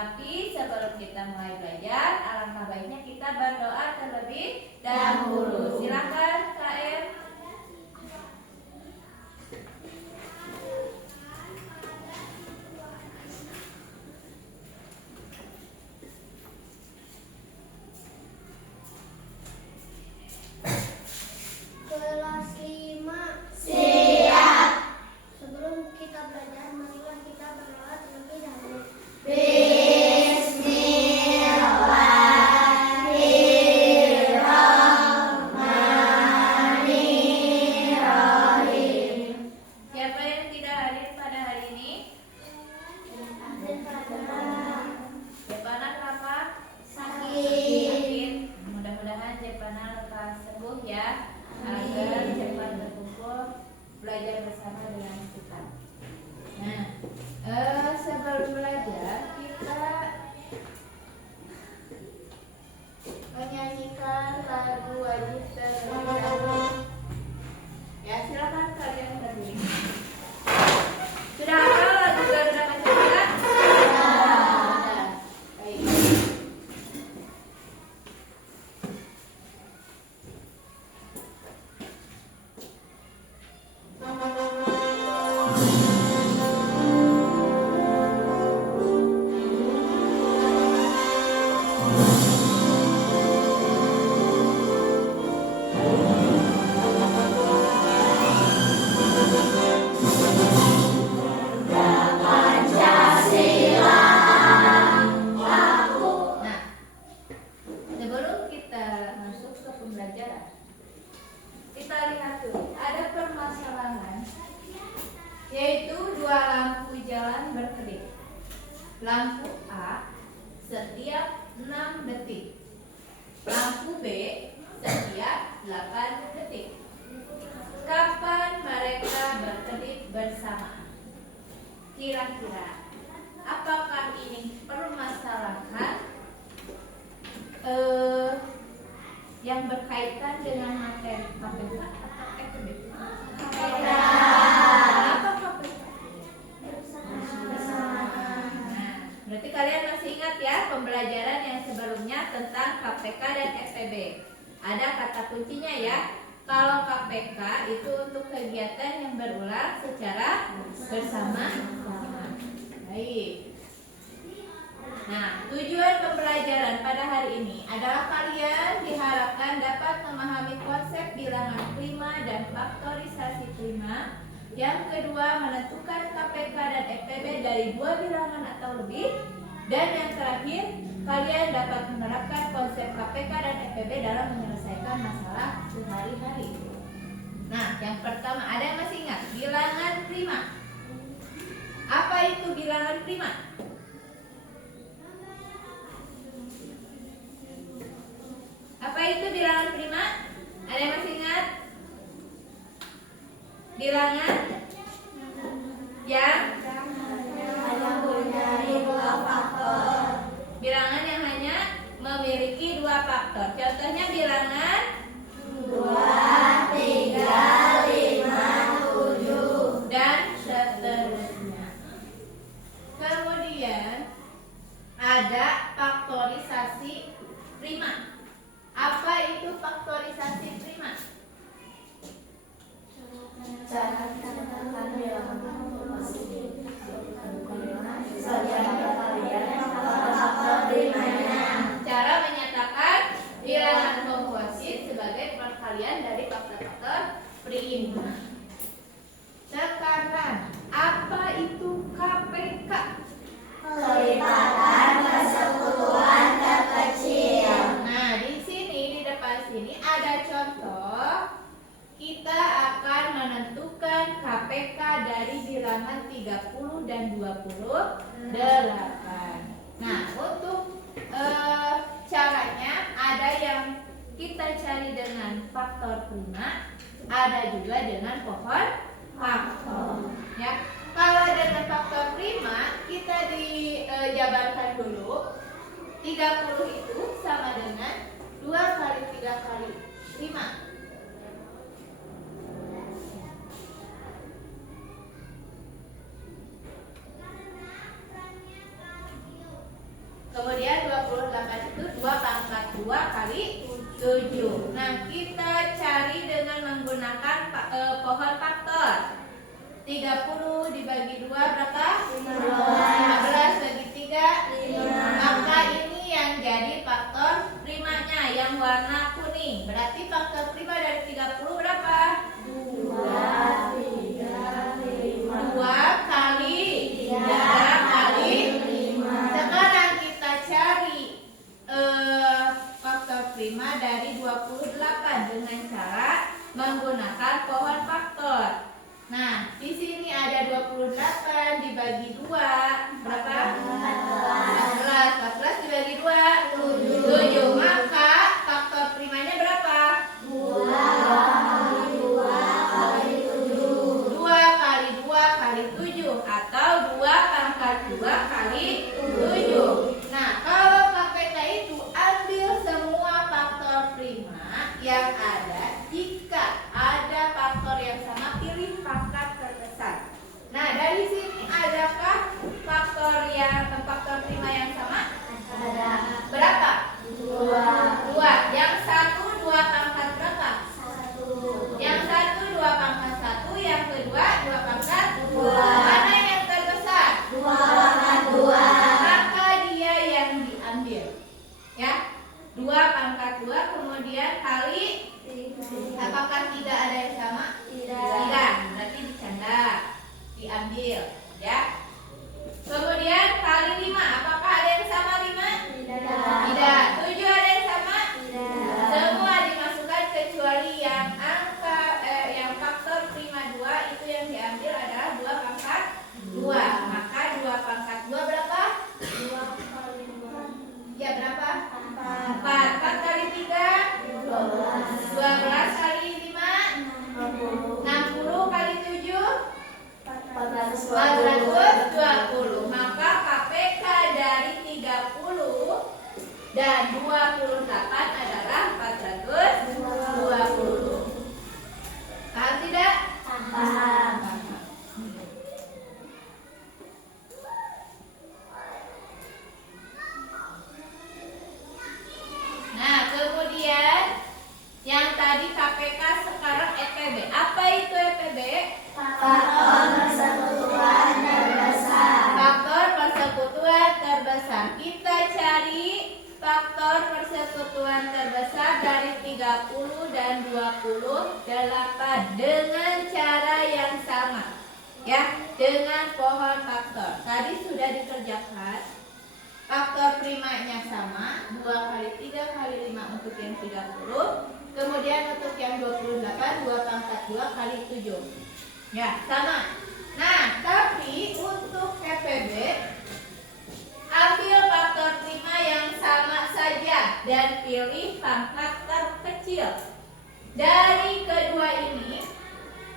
Tapi sebelum kita mulai belajar, alangkah baiknya kita berdoa terlebih dahulu. Silakan KM. Kelas 5. Siap. Sebelum kita belajar, marilah kita berdoa terlebih dahulu. Bismillahirrahmanirrahim. Siapa yang tidak hadir pada hari ini? Jepana kenapa? Sakit. Mudah-mudahan Jepana lekas sembuh ya, agar cepat berkumpul belajar bersama dengan kita. Nah, sebelum belajar kita menyanyikan lagu wajib terlebih dahulu. Ya, silakan kalian berdiri. Sudah hafal lagu Garuda Pancasila? Sudah. Baik. Nah, sebelum kita masuk ke pembelajaran, kita lihat dulu ada permasalahan, yaitu dua lampu jalan berkedip. Lampu A setiap 6 detik, lampu B setiap 8 detik. Kapan mereka berkedip bersamaan? Kira-kira apakah ini permasalahan yang berkaitan dengan materi KPK atau FEB? Apa KPK? Nah, berarti kalian masih ingat ya pembelajaran yang sebelumnya tentang KPK dan FEB. Ada kata kuncinya ya. Kalau KPK itu untuk kegiatan yang berulang secara bersama-sama. Baik. Nah, tujuan pembelajaran pada hari ini adalah kalian diharapkan dapat memahami konsep bilangan prima dan faktorisasi prima. Yang kedua, menentukan KPK dan FPB dari dua bilangan atau lebih. Dan yang terakhir, kalian dapat menerapkan konsep KPK dan FPB dalam menyelesaikan masalah sehari-hari. Nah, yang pertama, ada yang masih ingat? Bilangan prima. Apa itu bilangan prima? Apa itu bilangan prima? Ada yang masih ingat? Bilangan yang bilangan yang hanya memiliki dua faktor. Contohnya bilangan 2, 3, 5, 7 dan seterusnya. Kemudian ada faktorisasi prima. Apa itu faktorisasi prima? Cara menyatakan bilangan positif faktor primanya. Cara menyatakan bilangan komposit sebagai perkalian dari faktor-faktor prima. Sekarang, apa itu KPK? Kelipatan persekutuan terkecil. Nah, di sini di depan sini ada contoh. Kita akan menentukan KPK dari bilangan 30 dan 28. Nah, untuk caranya ada yang kita cari dengan faktor prima, ada juga dengan pohon faktor. Ya, kalau dengan faktor prima kita dijabarkan dulu. 30 itu sama dengan 2 kali 3 kali 5. Kemudian 28 itu 2 pangkat 2 kali 7. Nah, kita cari dengan menggunakan pohon faktor. 30 dibagi 2 berapa? 15 bagi 3 5. Maka ini yang jadi faktor primanya yang warna kuning. Berarti faktor prima dari 30 berapa? 2 kali 3 kali 5. Sekarang kita cari faktor prima dari 28 dengan cara menggunakan pohon faktor. Nah, di sini ada 28 dibagi 2 berapa? 14 dibagi 2 7. Maka faktor primanya berapa? 2 kali 2 kali 7 atau 2 pangkat 2 kali 7. Nah, kalau KPK itu ambil semua faktor prima yang ada. Jika ada faktor yang sama, pilih pangkat terbesar. Nah, dari sini adakah faktor prima yang sama? Ada. Berapa? 2. 2. Yang satu 2 pangkat berapa? 1. Yang satu 2 pangkat 1, yang kedua 2 pangkat 2. 2. Mana yang terbesar? 2 pangkat 2. Maka dia yang diambil. Ya. 2 pangkat 2 kemudian kali, apakah tidak ada yang sama? Tidak. Berarti dicanda. Diambil, ya. Kemudian kali 5, apakah ada yang sama 5? Tidak. 7 ada yang sama? Semua dimasukkan kecuali yang yang faktor prima 2 itu yang diambil adalah 2 pangkat 2. Maka 2 pangkat 2 berapa? 2 kali 2. Ya berapa? 4. 4 kali 3 12 kali 5 60 kali 7 420. Maka KPK dari 30 dan 28 adalah 420. Paham tidak? Paham. Nah, kemudian yang tadi KPK sekarang EPB. Apa itu EPB? Faktor persekutuan terbesar. Faktor persekutuan terbesar. Kita cari faktor persekutuan terbesar dari 30 dan 28 dengan cara yang sama. Ya, dengan pohon faktor. Tadi sudah dikerjakan. Faktor primanya sama, 2 kali 3 kali 5 untuk yang 30. Kemudian untuk yang 28, 2 pangkat 2 kali 7. Ya, sama. Nah, tapi untuk EPB, ambil faktor prima yang sama saja dan pilih pangkat terkecil. Dari kedua ini,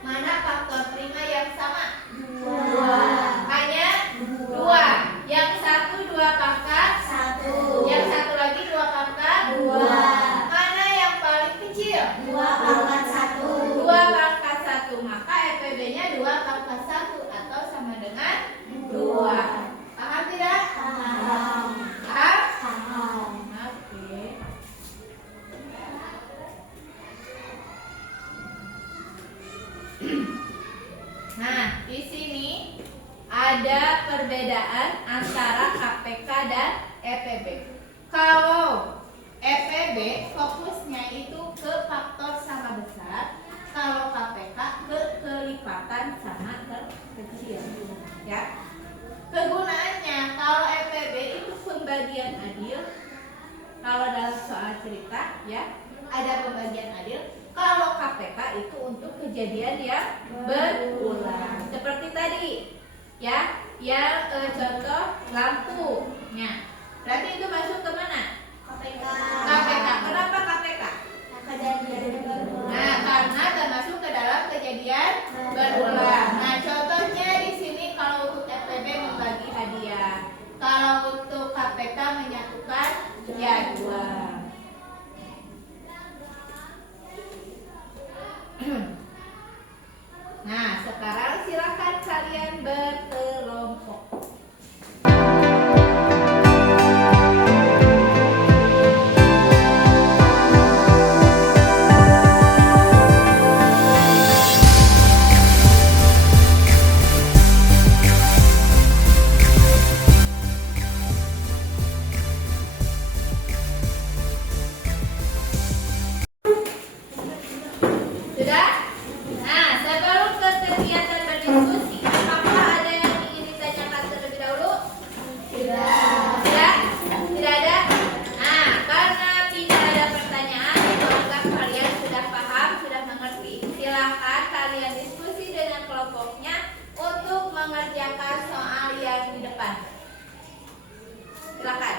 mana faktor prima yang sama? 2. Hanya 2. Yang satu 2 pangkat 1. yang satu lagi 2 pangkat 2. Mana yang paling kecil? 2 pangkat 1. 2 pangkat 1. Maka EPB-nya 2 pangkat 1 atau sama dengan 2. Paham tidak? Paham. Paham? Paham. Oke. Nah, di sini ada perbedaan antara KPK dan EPB. Kalau EPB fokusnya itu ke faktor sama besar, kalau KPK ke kelipatan sama kecil. Ya. Kegunaannya kalau EPB itu pembagian adil. Kalau dalam soal cerita ya, ada pembagian adil. Kalau KPK itu untuk kejadian yang berulang. Seperti tadi, ya, yang contoh lampunya. Berarti itu masuk ke mana? KPK. KPK. Kenapa KPK? Kejadian berulang. Nah, karena termasuk ke dalam kejadian berulang. Nah, contohnya di sini kalau untuk FPB membagi hadiah. Kalau untuk KPK menyatukan jadwal. Nah, sekarang silakan kalian berkelompok. mengerjakan soal yang di depan. Silakan.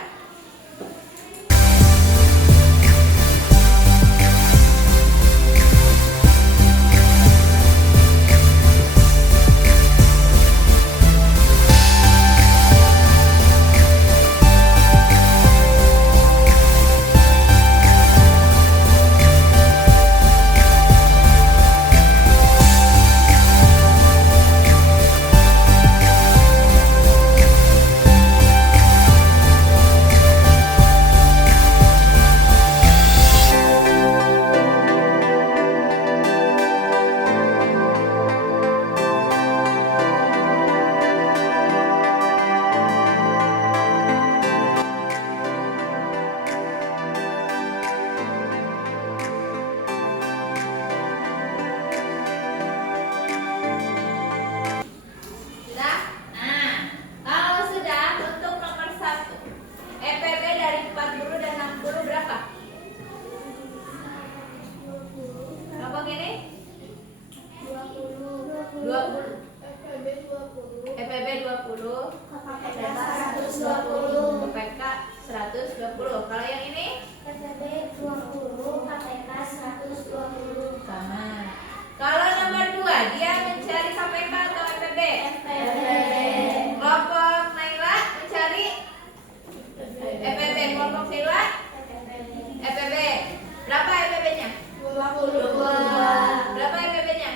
Sudah? Nah, kalau sudah untuk nomor 1 EPB dari 40 dan 60 berapa? Kelompok ini? 20. EPB 20. KPK 120. KPK 120. Kalau yang ini? EPB 20, KPK 120. Sama. Kalau nomor 2 dia mencari KPK atau EPB? Kelompok Naila mencari EPB. Kelompok Silwa EPB. Berapa EPB-nya? 22. Berapa EPB-nya?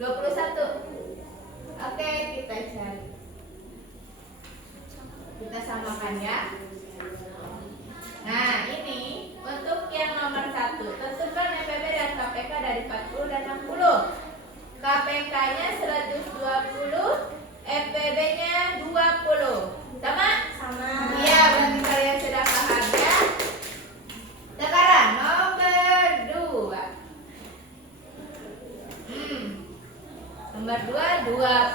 21. Oke, kita cari. Kita samakan ya. Nah, ini untuk yang nomor 1. Tentukan EPB dan KPK dari 40 dan 60. KPK-nya 120, EPB-nya 20. Sama? Sama. Iya, berarti kalian sudah paham ya. Sekarang nomor 2. Nomor 2,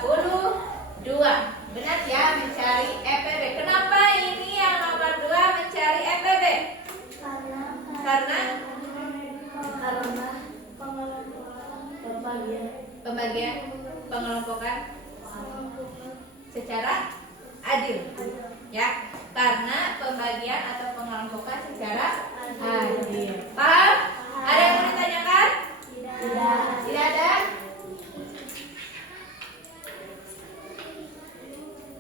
22. Benar ya, mencari EPB. Kenapa ini yang nomor 2 mencari EPB? Karena pembagian pengelompokan secara adil. Ya, karena pembagian atau pengelompokan secara adil. Paham? Ada yang mau ditanyakan? Tidak ada?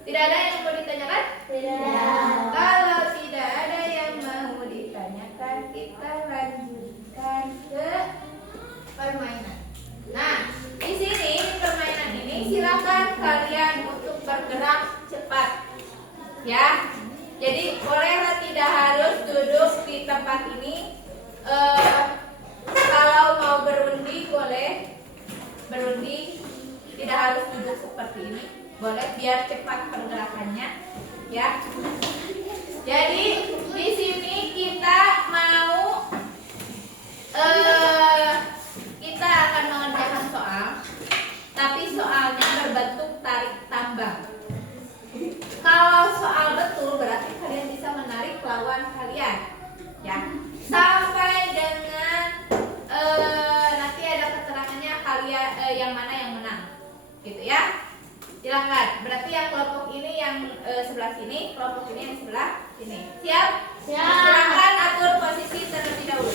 Tidak ada yang mau ditanyakan? Kalau tidak ada yang mau ditanyakan, kita lanjutkan ke permainan. Nah, di sini di permainan ini silakan kalian untuk bergerak cepat. Ya. Jadi bolehlah tidak harus duduk di tempat ini. Kalau mau berundi boleh berundi, tidak harus duduk seperti ini. Boleh biar cepat pergerakannya, ya. Jadi di sini kita mau kita akan mengerjakan soal, tapi soalnya berbentuk tarik tambang. Kalau soal betul berarti kalian bisa menarik lawan kalian, ya. Sampai dengan nanti ada keterangannya kalian yang mana yang menang, gitu ya. Silakan. Berarti yang kelompok ini yang sebelah sini, kelompok ini yang sebelah sini. Siap? Siap. Silakan atur posisi terlebih dahulu.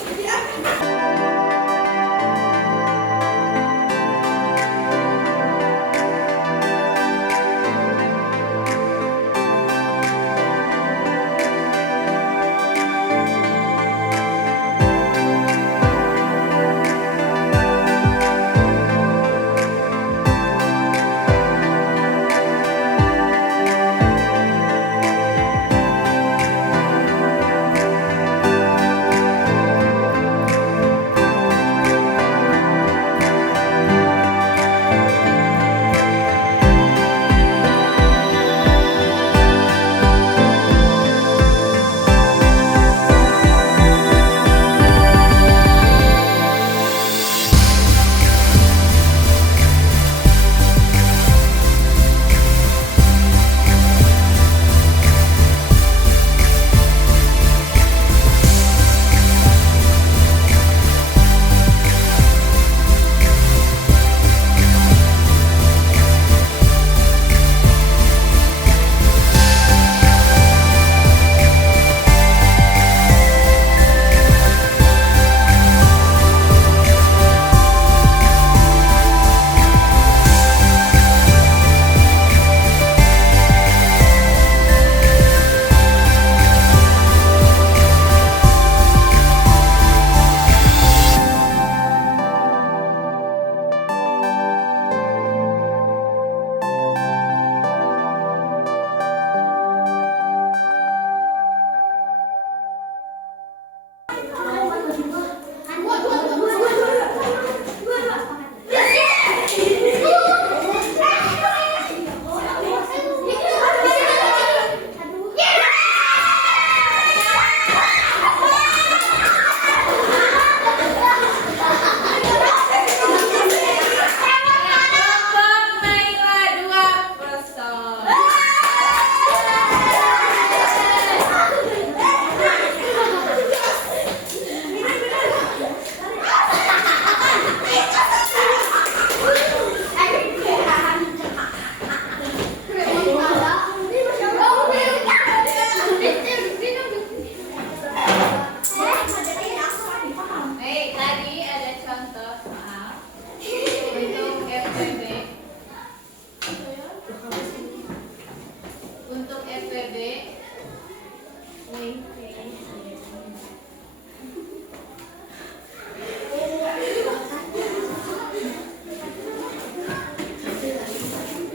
EPB?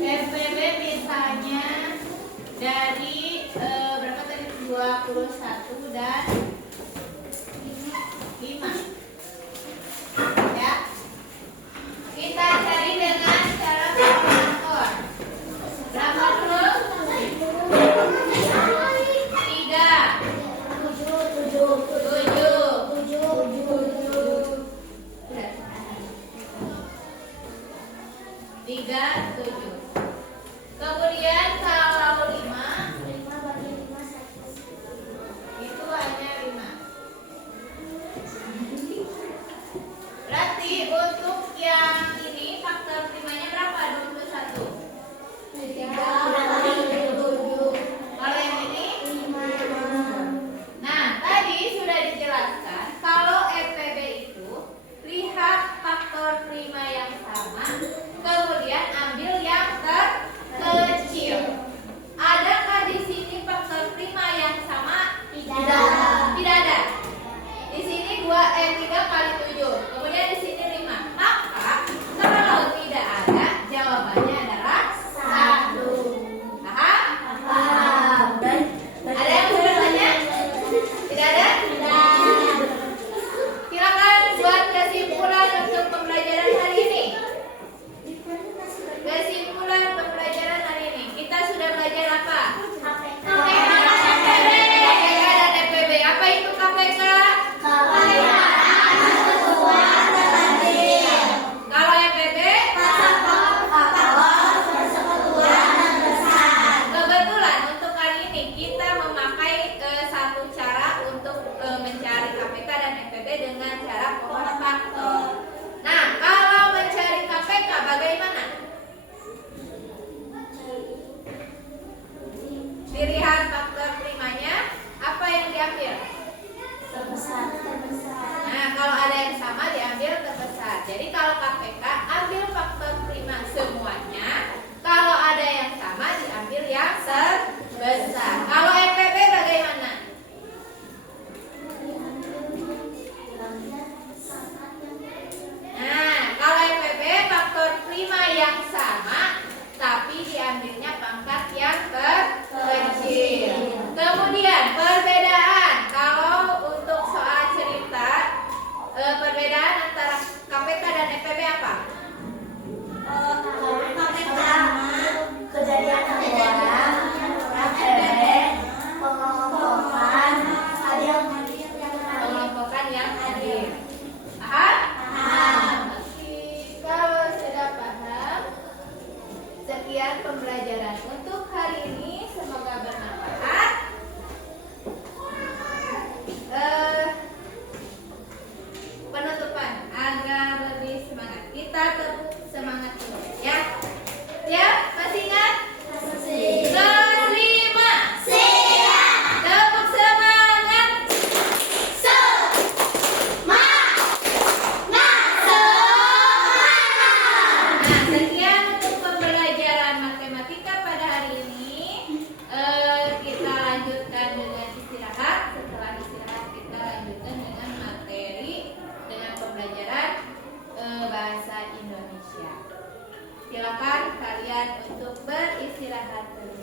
EPB misalnya dari berapa tadi? 21 dan 5. Ya. Kita cari dengan cara kalkulator. Berapa dulu? 37. Kemudian kalau 5 itu hanya 5. Berarti untuk yang ini faktor primanya berapa? 21. Kalau yang ini? Nah, tadi sudah dijelaskan kalau EPB itu lihat faktor prima yang sama, kemudian ambil yang terkecil. Adakah di sini faktor prima yang sama? Tidak ada. Di sini 3 kali 7. Kemudian di sini 5. Maka kalau tidak ada, jawabannya adalah 1. Paham? Ada yang mau bertanya? Tidak ada? Silakan buat kesimpulan untuk pembelajaran hari ini. Kesimpulan pembelajaran hari ini, kita sudah belajar apa? KPK dan EPB. Apa itu KPK? Kalau EPB? Kebetulan untuk kali ini kita memakai satu cara untuk mencari KPK dan EPB dengan cara pohon faktor. Nah, kalau mencari KPK bagaimana? Dilihat faktor primanya, apa yang diambil? Terbesar. Nah, kalau ada yang sama diambil terbesar. Jadi kalau KPK ambil faktor prima semuanya, kalau ada yang sama diambil yang terbesar. Kalau EPB bagaimana? Nah, kalau EPB faktor prima yang sama, tapi diambilnya pangkat yang terkecil. Kemudian perbedaan, kalau untuk soal cerita, perbedaan antara KPK dan EPB apa? Kejadian awal, pengelompokan, Pengelompokan yang adil. Paham? Oke, kalau sudah paham, sekian pembelajaran untuk hari ini. Semoga bermanfaat. Penutupan agar lebih semangat. Kita tepuk semangat dulu, ya. Siap? Masih ingat? Kelima. Tepuk semangat. Nah, sekian untuk pembelajaran matematika pada hari ini. Kita lanjutkan dengan istirahat. Setelah istirahat kita lanjutkan dengan materi, dengan pembelajaran bahasa Indonesia. Silakan kalian untuk beristirahat dulu.